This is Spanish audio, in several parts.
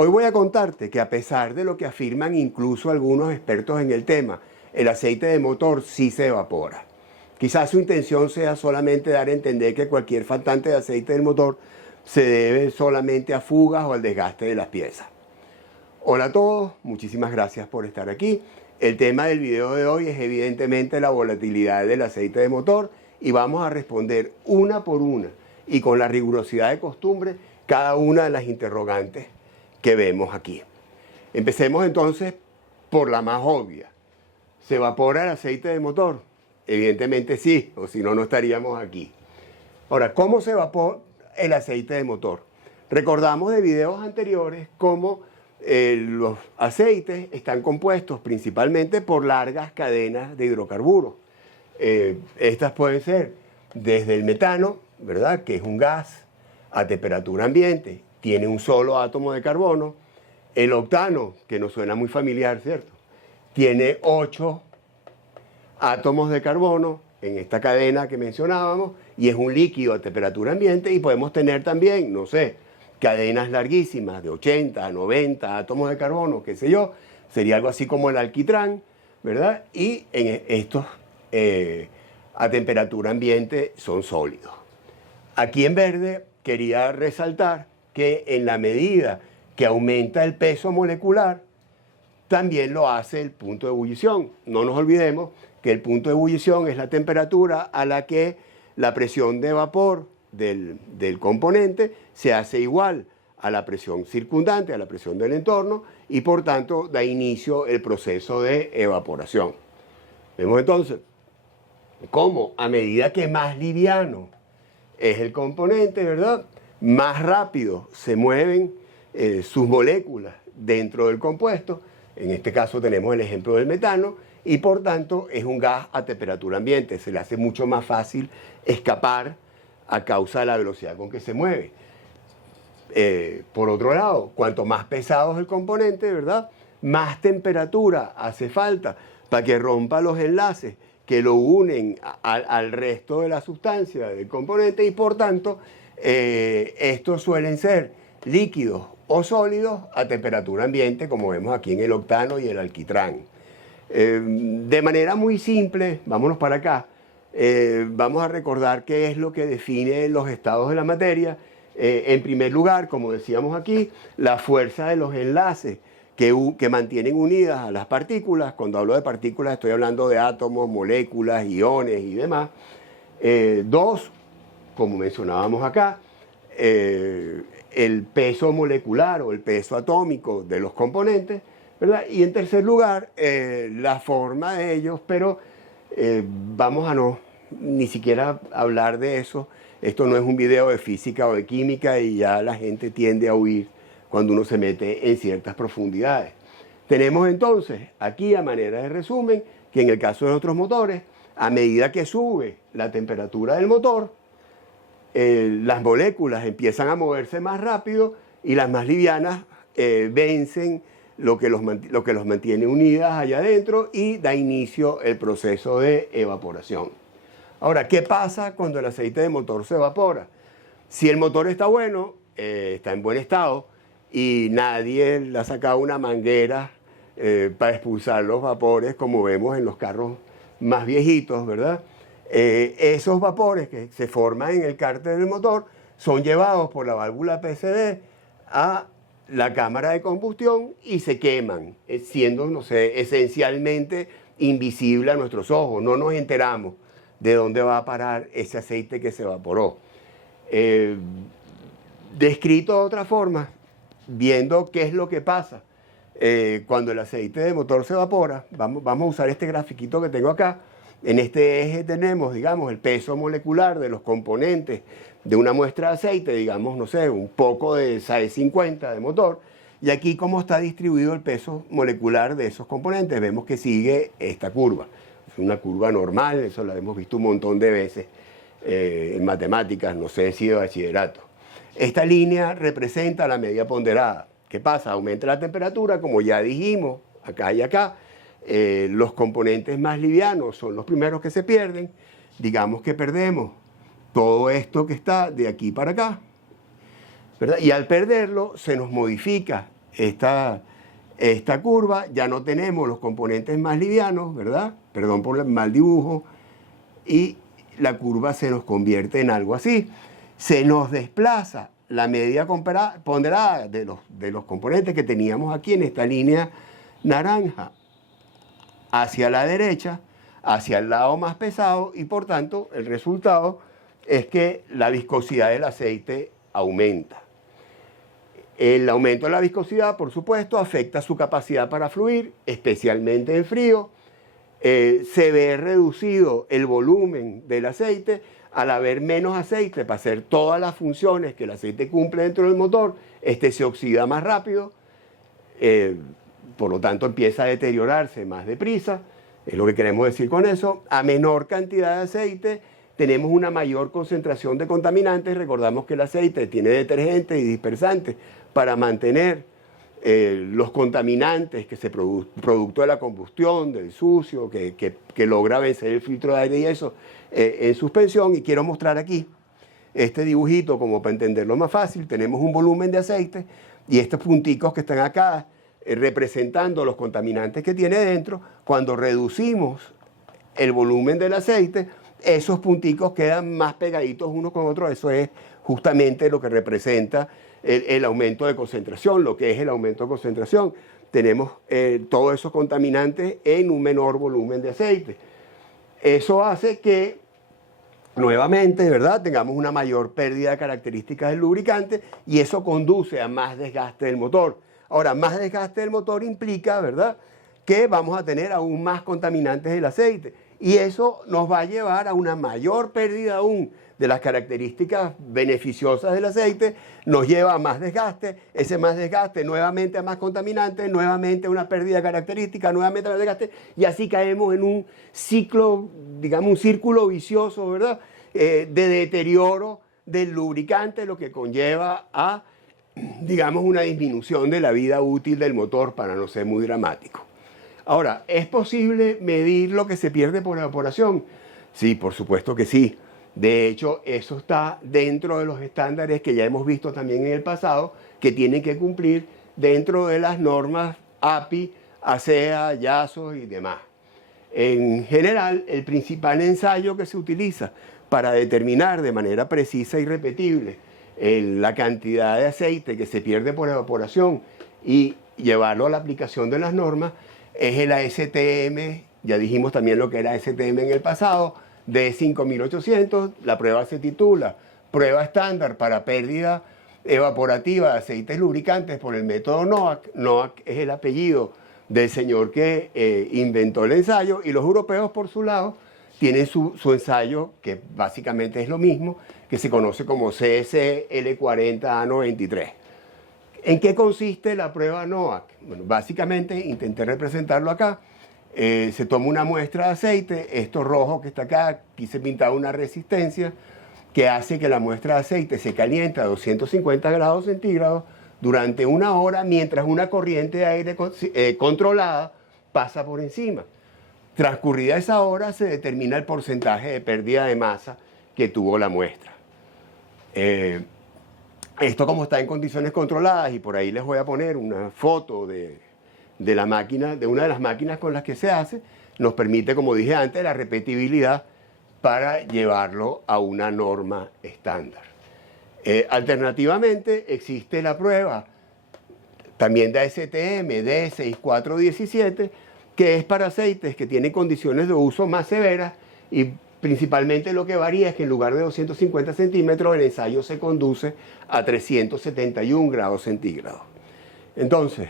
Hoy voy a contarte que a pesar de lo que afirman incluso algunos expertos en el tema, el aceite de motor sí se evapora. Quizás su intención sea solamente dar a entender que cualquier faltante de aceite del motor se debe solamente a fugas o al desgaste de las piezas. Hola a todos, muchísimas gracias por estar aquí. El tema del video de hoy es evidentemente la volatilidad del aceite de motor y vamos a responder una por una y con la rigurosidad de costumbre cada una de las interrogantes que vemos aquí. Empecemos entonces por la más obvia. ¿Se evapora el aceite de motor? Evidentemente sí, o si no, no estaríamos aquí. Ahora, ¿cómo se evapora el aceite de motor? Recordamos de videos anteriores cómo los aceites están compuestos principalmente por largas cadenas de hidrocarburos. Estas pueden ser desde el metano, ¿verdad?, que es un gas a temperatura ambiente, tiene un solo átomo de carbono. El octano, que nos suena muy familiar, ¿cierto?, tiene 8 átomos de carbono en esta cadena que mencionábamos y es un líquido a temperatura ambiente. Y podemos tener también, no sé, cadenas larguísimas de 80, 90 átomos de carbono, qué sé yo, sería algo así como el alquitrán, ¿verdad? Y en estos a temperatura ambiente son sólidos. Aquí en verde quería resaltar que en la medida que aumenta el peso molecular, también lo hace el punto de ebullición. No nos olvidemos que el punto de ebullición es la temperatura a la que la presión de vapor del componente se hace igual a la presión circundante, a la presión del entorno, y por tanto da inicio el proceso de evaporación. Vemos entonces cómo a medida que más liviano es el componente, ¿verdad?, más rápido se mueven sus moléculas dentro del compuesto. En este caso tenemos el ejemplo del metano y por tanto es un gas a temperatura ambiente. Se le hace mucho más fácil escapar a causa de la velocidad con que se mueve. Por otro lado, cuanto más pesado es el componente, ¿verdad?, más temperatura hace falta para que rompa los enlaces que lo unen al resto de la sustancia del componente y por tanto estos suelen ser líquidos o sólidos a temperatura ambiente, como vemos aquí en el octano y el alquitrán. De manera muy simple, vámonos para acá, vamos a recordar qué es lo que define los estados de la materia. En primer lugar, como decíamos aquí, la fuerza de los enlaces que mantienen unidas a las partículas. Cuando hablo de partículas estoy hablando de átomos, moléculas, iones y demás. Dos, como mencionábamos acá, el peso molecular o el peso atómico de los componentes, ¿verdad? Y en tercer lugar, la forma de ellos, pero vamos a ni siquiera hablar de eso. Esto no es un video de física o de química y ya la gente tiende a huir cuando uno se mete en ciertas profundidades. Tenemos entonces aquí, a manera de resumen, que en el caso de nuestros motores, a medida que sube la temperatura del motor, las moléculas empiezan a moverse más rápido y las más livianas vencen lo que los mantiene unidas allá adentro y da inicio el proceso de evaporación. Ahora, ¿qué pasa cuando el aceite de motor se evapora? Si el motor está bueno, está en buen estado y nadie le ha sacado una manguera para expulsar los vapores como vemos en los carros más viejitos, ¿verdad? Esos vapores que se forman en el cárter del motor son llevados por la válvula PCD a la cámara de combustión y se queman, siendo, no sé, esencialmente invisible a nuestros ojos. No nos enteramos de dónde va a parar ese aceite que se evaporó. Descrito de otra forma, viendo qué es lo que pasa cuando el aceite de motor se evapora, vamos a usar este grafiquito que tengo acá. En este eje tenemos, digamos, el peso molecular de los componentes de una muestra de aceite, digamos, no sé, un poco de SAE 50 de motor. Y aquí cómo está distribuido el peso molecular de esos componentes. Vemos que sigue esta curva. Es una curva normal, eso la hemos visto un montón de veces en matemáticas, no sé si de bachillerato. Esta línea representa la media ponderada. ¿Qué pasa? Aumenta la temperatura, como ya dijimos, acá y acá. Los componentes más livianos son los primeros que se pierden. Digamos que perdemos todo esto que está de aquí para acá, ¿verdad? Y al perderlo se nos modifica esta curva, ya no tenemos los componentes más livianos, ¿verdad? Perdón por el mal dibujo, y la curva se nos convierte en algo así. Se nos desplaza la media ponderada de los componentes que teníamos aquí en esta línea naranja hacia la derecha, hacia el lado más pesado, y por tanto el resultado es que la viscosidad del aceite aumenta. El aumento de la viscosidad, por supuesto, afecta su capacidad para fluir, especialmente en frío. Se ve reducido el volumen del aceite. Al haber menos aceite para hacer todas las funciones que el aceite cumple dentro del motor, este se oxida más rápido, por lo tanto empieza a deteriorarse más deprisa. Es lo que queremos decir con eso. A menor cantidad de aceite tenemos una mayor concentración de contaminantes. Recordamos que el aceite tiene detergentes y dispersantes para mantener los contaminantes que se producto de la combustión, del sucio, que logra vencer el filtro de aire y eso en suspensión. Y quiero mostrar aquí este dibujito como para entenderlo más fácil. Tenemos un volumen de aceite y estos punticos que están acá representando los contaminantes que tiene dentro. Cuando reducimos el volumen del aceite, esos punticos quedan más pegaditos uno con otro. Eso es justamente lo que representa el aumento de concentración, lo que es el aumento de concentración. Tenemos todos esos contaminantes en un menor volumen de aceite. Eso hace que, nuevamente, ¿verdad?, tengamos una mayor pérdida de características del lubricante y eso conduce a más desgaste del motor. Ahora, más desgaste del motor implica, ¿verdad?, que vamos a tener aún más contaminantes del aceite y eso nos va a llevar a una mayor pérdida aún de las características beneficiosas del aceite, nos lleva a más desgaste, ese más desgaste nuevamente a más contaminantes, nuevamente a una pérdida de características, nuevamente a más desgaste, y así caemos en un ciclo, digamos un círculo vicioso, ¿verdad?, de deterioro del lubricante, lo que conlleva a, digamos, una disminución de la vida útil del motor, para no ser muy dramático. Ahora, ¿es posible medir lo que se pierde por evaporación? Sí, por supuesto que sí. De hecho, eso está dentro de los estándares que ya hemos visto también en el pasado, que tienen que cumplir dentro de las normas API, ASEA, IASO y demás. En general, el principal ensayo que se utiliza para determinar de manera precisa y repetible la cantidad de aceite que se pierde por evaporación y llevarlo a la aplicación de las normas es el ASTM. Ya dijimos también lo que era ASTM en el pasado, de 5800. La prueba se titula Prueba estándar para pérdida evaporativa de aceites lubricantes por el método NOAC. NOAC es el apellido del señor que inventó el ensayo, y los europeos por su lado tienen su ensayo, que básicamente es lo mismo, que se conoce como CSL40A93. ¿En qué consiste la prueba NOAC? Bueno, básicamente, intenté representarlo acá. Se toma una muestra de aceite, esto rojo que está acá, quise pintar una resistencia que hace que la muestra de aceite se caliente a 250 grados centígrados durante una hora mientras una corriente de aire controlada pasa por encima. Transcurrida esa hora se determina el porcentaje de pérdida de masa que tuvo la muestra. Esto, como está en condiciones controladas, y por ahí les voy a poner una foto de la máquina, de una de las máquinas con las que se hace, nos permite, como dije antes, la repetibilidad para llevarlo a una norma estándar. Alternativamente, existe la prueba también de ASTM D6417, que es para aceites que tienen condiciones de uso más severas, y principalmente lo que varía es que en lugar de 250 centímetros el ensayo se conduce a 371 grados centígrados. Entonces,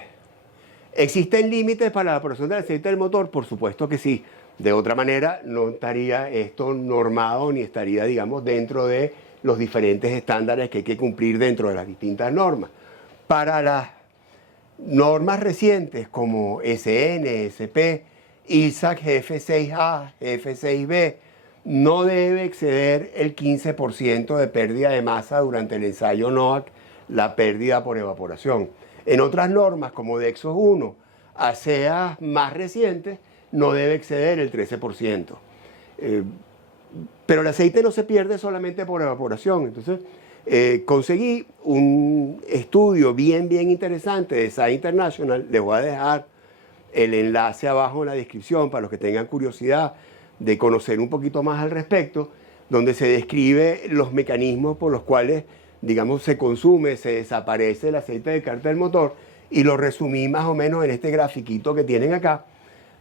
¿existen límites para la evaporación del aceite del motor? Por supuesto que sí. De otra manera, no estaría esto normado ni estaría, digamos, dentro de los diferentes estándares que hay que cumplir dentro de las distintas normas. Para las normas recientes como SN, SP, ISAC GF6A, GF6B, no debe exceder el 15% de pérdida de masa durante el ensayo NOAC, la pérdida por evaporación. En otras normas como DEXOS 1, ASEA más recientes, no debe exceder el 13%. Pero el aceite no se pierde solamente por evaporación. Entonces, Conseguí un estudio bien interesante de SAE International. Les voy a dejar el enlace abajo en la descripción para los que tengan curiosidad de conocer un poquito más al respecto, donde se describe los mecanismos por los cuales, digamos, se consume, se desaparece el aceite de cárter del motor, y lo resumí más o menos en este grafiquito que tienen acá,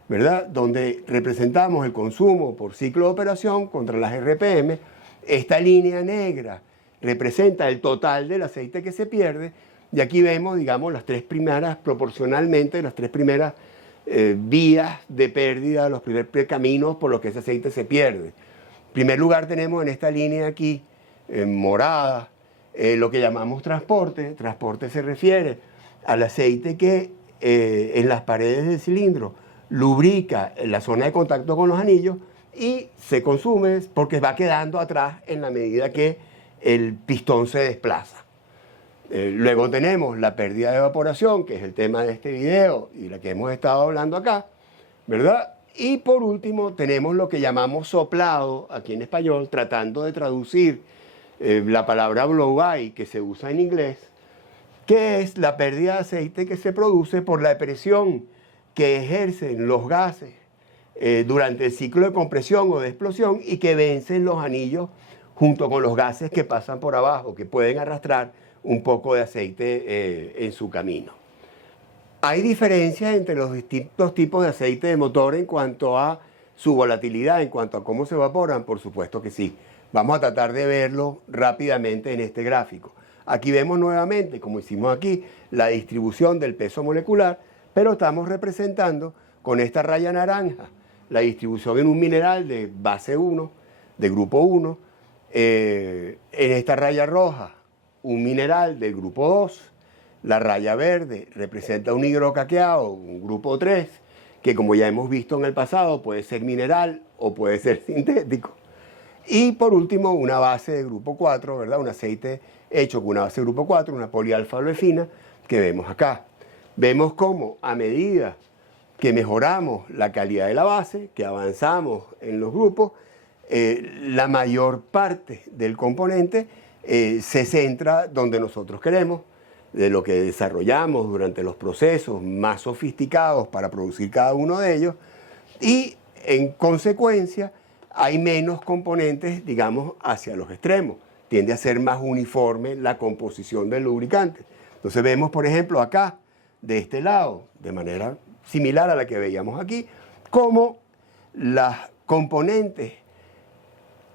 ¿verdad? Donde representamos el consumo por ciclo de operación contra las RPM. Esta línea negra representa el total del aceite que se pierde, y aquí vemos, digamos, las tres primeras, proporcionalmente, las tres primeras vías de pérdida, los primeros caminos por los que ese aceite se pierde. En primer lugar tenemos en esta línea aquí, morada, lo que llamamos transporte. Transporte se refiere al aceite que en las paredes del cilindro lubrica en la zona de contacto con los anillos y se consume porque va quedando atrás en la medida que el pistón se desplaza. Luego tenemos la pérdida de evaporación, que es el tema de este video y la que hemos estado hablando acá, ¿verdad? Y por último tenemos lo que llamamos soplado, aquí en español, tratando de traducir la palabra blow-by que se usa en inglés, que es la pérdida de aceite que se produce por la presión que ejercen los gases durante el ciclo de compresión o de explosión y que vencen los anillos junto con los gases que pasan por abajo, que pueden arrastrar un poco de aceite en su camino. ¿Hay diferencias entre los distintos tipos de aceite de motor en cuanto a su volatilidad, en cuanto a cómo se evaporan? Por supuesto que sí. Vamos a tratar de verlo rápidamente en este gráfico. Aquí vemos nuevamente, como hicimos aquí, la distribución del peso molecular, pero estamos representando con esta raya naranja la distribución en un mineral de base 1, de grupo 1, en esta raya roja un mineral del grupo 2, la raya verde representa un hidrocaqueado, un grupo 3, que como ya hemos visto en el pasado puede ser mineral o puede ser sintético. Y por último una base de grupo 4, ¿verdad? Un aceite hecho con una base de grupo 4, una polialfa-olefina, que vemos acá. Vemos cómo a medida que mejoramos la calidad de la base, que avanzamos en los grupos, la mayor parte del componente se centra donde nosotros queremos, de lo que desarrollamos durante los procesos más sofisticados para producir cada uno de ellos, y en consecuencia hay menos componentes, digamos, hacia los extremos. Tiende a ser más uniforme la composición del lubricante. Entonces vemos, por ejemplo, acá, de este lado, de manera similar a la que veíamos aquí, cómo las componentes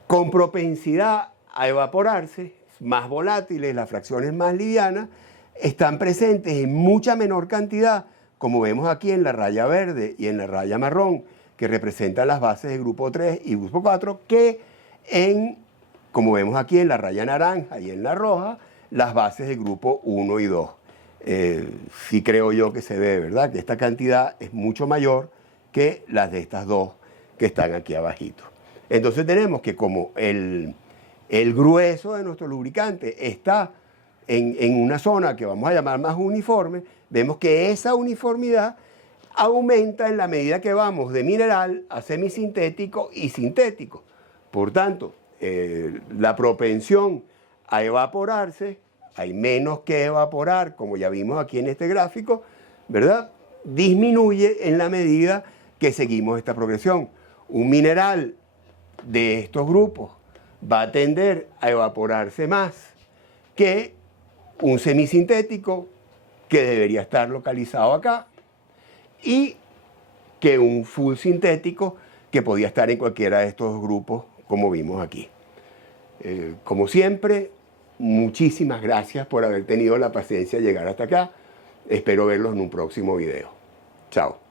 con propensidad a evaporarse, más volátiles, las fracciones más livianas, están presentes en mucha menor cantidad, como vemos aquí en la raya verde y en la raya marrón, que representan las bases de grupo 3 y grupo 4, que como vemos aquí en la raya naranja y en la roja, las bases de grupo 1 y 2. Sí creo yo que se ve, ¿verdad?, que esta cantidad es mucho mayor que las de estas dos que están aquí abajito. Entonces tenemos que como el grueso de nuestro lubricante está en una zona que vamos a llamar más uniforme, vemos que esa uniformidad aumenta en la medida que vamos de mineral a semisintético y sintético. Por tanto, la propensión a evaporarse, hay menos que evaporar, como ya vimos aquí en este gráfico, ¿verdad?, disminuye en la medida que seguimos esta progresión. Un mineral de estos grupos va a tender a evaporarse más que un semisintético que debería estar localizado acá y que un full sintético que podía estar en cualquiera de estos grupos como vimos aquí. Como siempre, muchísimas gracias por haber tenido la paciencia de llegar hasta acá. Espero verlos en un próximo video. Chao.